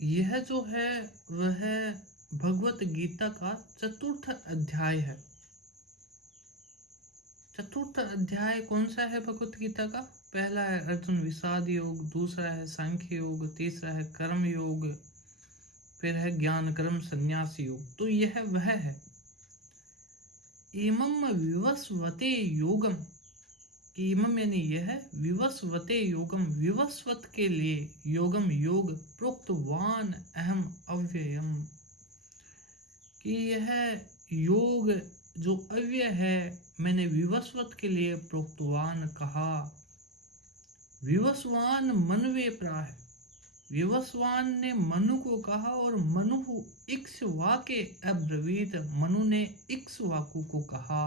यह जो है वह भगवत गीता का चतुर्थ अध्याय है। चतुर्थ अध्याय कौन सा है भगवत गीता का? पहला है अर्जुन विषाद योग, दूसरा है सांख्य योग, तीसरा है कर्म योग, फिर है ज्ञान कर्म संन्यास योग। तो यह वह है। इमम विवस्वते योगम, इमम यानी यह, विवस्वते योगम विवस्वत के लिए, योगम योग, प्रोक्तवान अहम अव्ययम, कि यह योग जो अव्यय है मैंने विवस्वत के लिए प्रोक्तवान कहा। विवस्वान मनवे प्रा है, विवस्वान ने मनु को कहा और मनु इक्ष्वाके अब्रवीत, मनु ने इक्ष्वाकु को कहा।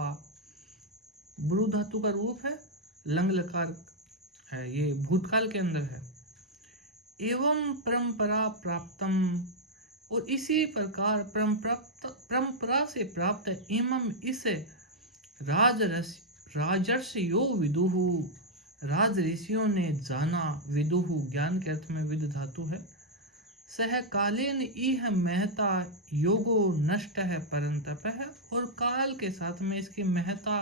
ब्रू धातु का रूप है, लंग लकार है, ये भूतकाल के अंदर है। एवं परंपरा प्राप्तम, और इसी प्रकार परंपरा से प्राप्त एवं इसे राजर्षियो विदुहु, राज ऋषियों ने जाना। विदुहु ज्ञान के अर्थ में विद धातु है। सह कालेन इह महता योगो नष्ट है परंतप है, और काल के साथ में इसकी महता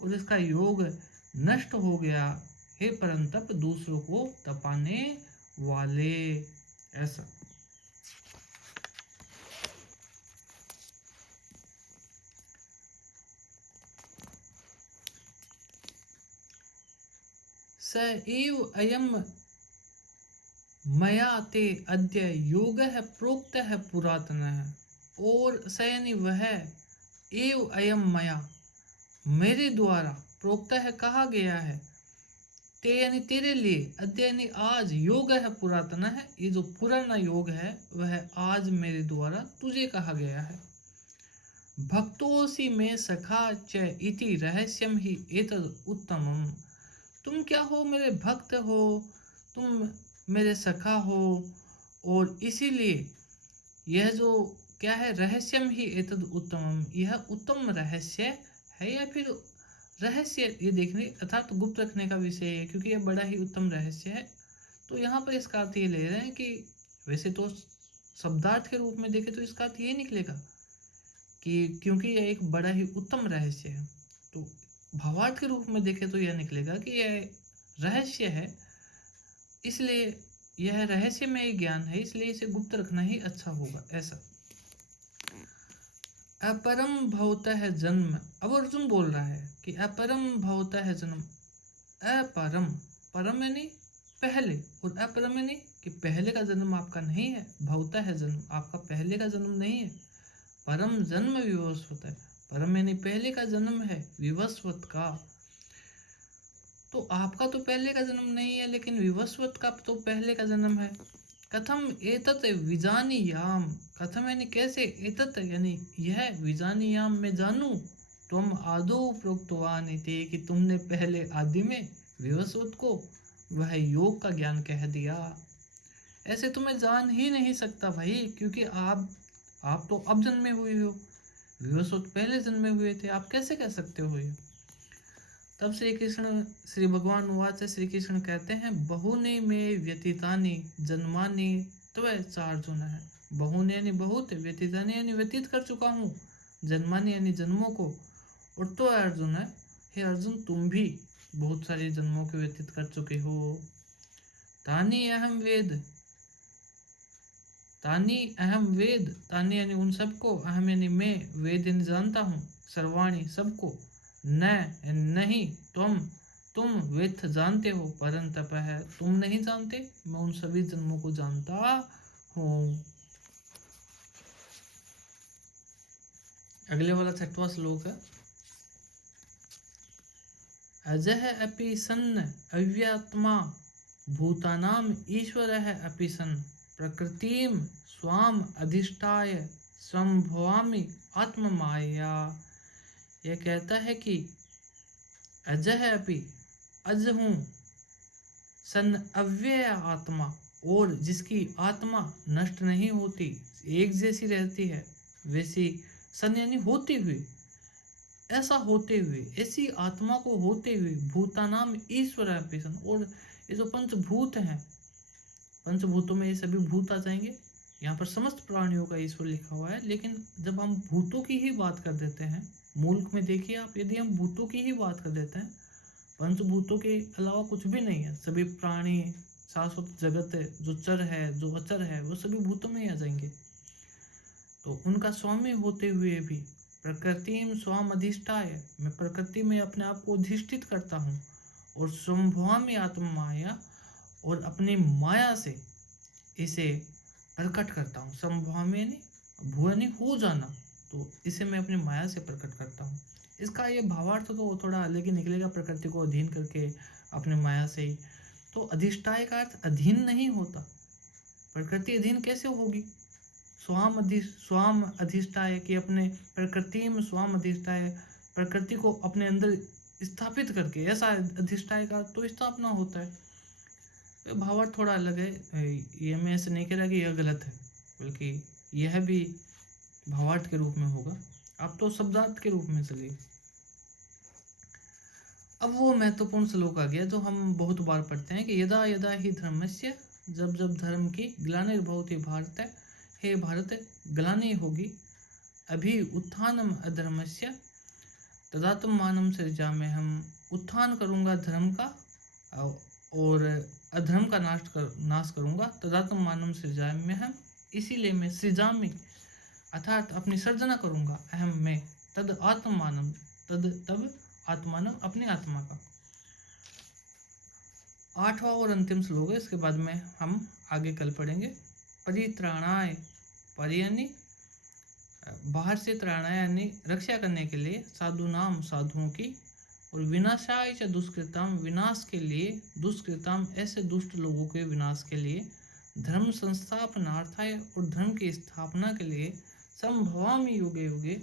और इसका योग नष्ट हो गया, हे परंतप दूसरों को तपाने वाले। ऐसा स एव अयम मया ते अद्य योगः प्रोक्तः पुरातनः, और स यानी वह, एव अयम मया मेरे द्वारा, प्रोक्तः कहा गया है, ते यानी तेरे लिए, अद्य यानी आज, योग है पुरातन है, ये जो पुराना योग है वह आज मेरे द्वारा तुझे कहा गया है। भक्तोसी में सखा च इति रहस्यम ही एतद उत्तमम, तुम क्या हो? मेरे भक्त हो, तुम मेरे सखा हो, और इसीलिए यह जो क्या है, रहस्यम ही एतद उत्तमम, यह उत्तम रहस्य है, या फिर रहस्य ये देखने अर्थात गुप्त रखने का विषय है, क्योंकि यह बड़ा ही उत्तम रहस्य है। तो यहाँ पर इसका अर्थ ये ले रहे हैं कि वैसे तो शब्दार्थ के रूप में देखे तो इसका अर्थ ये निकलेगा कि क्योंकि यह एक बड़ा ही उत्तम रहस्य है, तो भावार्थ के रूप में देखे तो यह निकलेगा कि यह रहस्य है, इसलिए यह रहस्यमय ज्ञान है, इसलिए इसे गुप्त रखना ही अच्छा होगा। ऐसा अपरम भवतः जन्म, अब अर्जुन बोल रहा है कि अपरम भवतः जन्म, अपरम, परम यानी पहले, और अपरम यानी कि पहले का जन्म आपका नहीं है। भवतः है जन्म, आपका पहले का जन्म नहीं है। परम जन्म विवस्वत है, परम यानी पहले का जन्म है, विवस्वत का, तो आपका तो पहले का जन्म नहीं है, लेकिन विवस्वत का तो पहले का जन्म है। कथम एतत् विजानीयाम, कथम यानी कैसे, एतत् यानी यह, विजानीयाम मैं जानूं, तुम आदो प्रोक्तवान थे, कि तुमने पहले आदि में विवस्वत को वह योग का ज्ञान कह दिया। ऐसे तो मैं जान ही नहीं सकता भाई, क्योंकि आप तो अब जन्मे हुए हो, विवस्वत पहले जन्मे हुए थे, आप कैसे कह सकते हो ये? तब श्री भगवान उवाच, श्री कृष्ण कहते हैं, बहुने में व्यतीतानि जन्मानि त्वय चार्जुन है। बहुने यानी बहुत, व्यतीतानि यानी व्यतीत कर चुका हूँ, जन्मानि यानी जन्मों को, और तो अर्जुन है, हे अर्जुन तुम भी बहुत सारे जन्मों के व्यतीत कर चुके हो। तानी अहम वेद, तानी अहम वेद, तानी यानी उन सबको, अहम यानी मैं, वेद यानी जानता हूँ, सर्वाणी सबको, न नहीं, तुम वेद जानते हो, परंतप है तुम नहीं जानते, मैं उन सभी जन्मों को जानता हूँ। अगले वाला 6वां श्लोक है, अजह अपि सन् अव्यात्मा भूतानाम ईश्वरः अपि सन् प्रकृतिम स्वाम अधिष्ठाय संभवामि आत्ममाया। यह कहता है कि अजह अपि, अज हूँ, सन अव्यय आत्मा, और जिसकी आत्मा नष्ट नहीं होती, एक जैसी रहती है, वैसी, सन यानी होते हुए, ऐसा होते हुए, ऐसी आत्मा को होते हुए, भूतानाम ईश्वर अपि सन, और ये जो पंचभूत हैं, पंचभूतों में ये सभी भूत आ जाएंगे, यहाँ पर समस्त प्राणियों का ईश्वर लिखा हुआ है, लेकिन जब हम भूतों की ही बात कर देते हैं, मूल में देखिए आप, यदि हम भूतों की ही बात कर देते हैं, पंचभूतों के अलावा कुछ भी नहीं है, सभी प्राणी, शाश्वत जगत है, जो चर है, जो अचर है, वो सभी भूतों में ही आ जाएंगे। तो उनका स्वामी होते हुए भी प्रकृतिम स्वाम अधिष्ठाय, मैं प्रकृति में अपने आप को अधिष्ठित करता हूँ, और संभवामि आत्म माया, और अपनी माया से इसे प्रकट करता हूँ। संभवामि यानी भुवनी हो जाना, तो इसे मैं अपनी माया से प्रकट करता हूँ। इसका ये भावार्थ तो थोड़ा अलग ही निकलेगा, प्रकृति को अधीन करके अपने माया से ही। तो अधिष्ठाय का अर्थ अधीन नहीं होता, प्रकृति अधीन कैसे होगी? स्वाम अधिष्ठाय कि अपने प्रकृति में स्वाम अधिष्ठाय, प्रकृति को अपने अंदर स्थापित करके, ऐसा अधिष्ठाय का तो स्थापना होता है। भावार्थ थोड़ा अलग है, ये मैं ऐसे नहीं कह रहा कि यह गलत है, बल्कि यह भी भावार्थ के रूप में होगा। आप तो शब्दार्थ के रूप में चलिए। अब वो महत्वपूर्ण श्लोक आ गया जो हम बहुत बार पढ़ते हैं कि यदा यदा ही धर्मस्य, जब जब धर्म की ग्लानिर्भवति भारत, हे भारत ग्लानि होगी, अभी उत्थानम अधर्मस्य तदात्मानं सृजाम्य, हम उत्थान करूँगा धर्म का और अधर्म का नाश करूँगा, तदात्मानं सृजाम्य, हम इसीलिए मैं सृजामि, अर्थात अपनी सर्जना करूँगा, अहम मैं, तद आत्मानम, तब आत्मानम अपनी आत्मा का। 8वां और अंतिम श्लोक है, इसके बाद में हम आगे कल पढ़ेंगे। परित्राणाय, परि यानी बाहर से, त्राणाय यानी रक्षा करने के लिए, साधु नाम साधुओं की, और विनाशाय च दुष्कृताम, विनाश के लिए, दुष्कृताम ऐसे दुष्ट लोगों के विनाश के लिए, धर्म संस्थापनार्थाय और धर्म की स्थापना के लिए, संभवामि युगे युगे,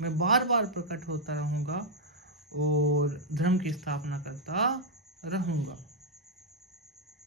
मैं बार बार प्रकट होता रहूँगा और धर्म की स्थापना करता रहूँगा।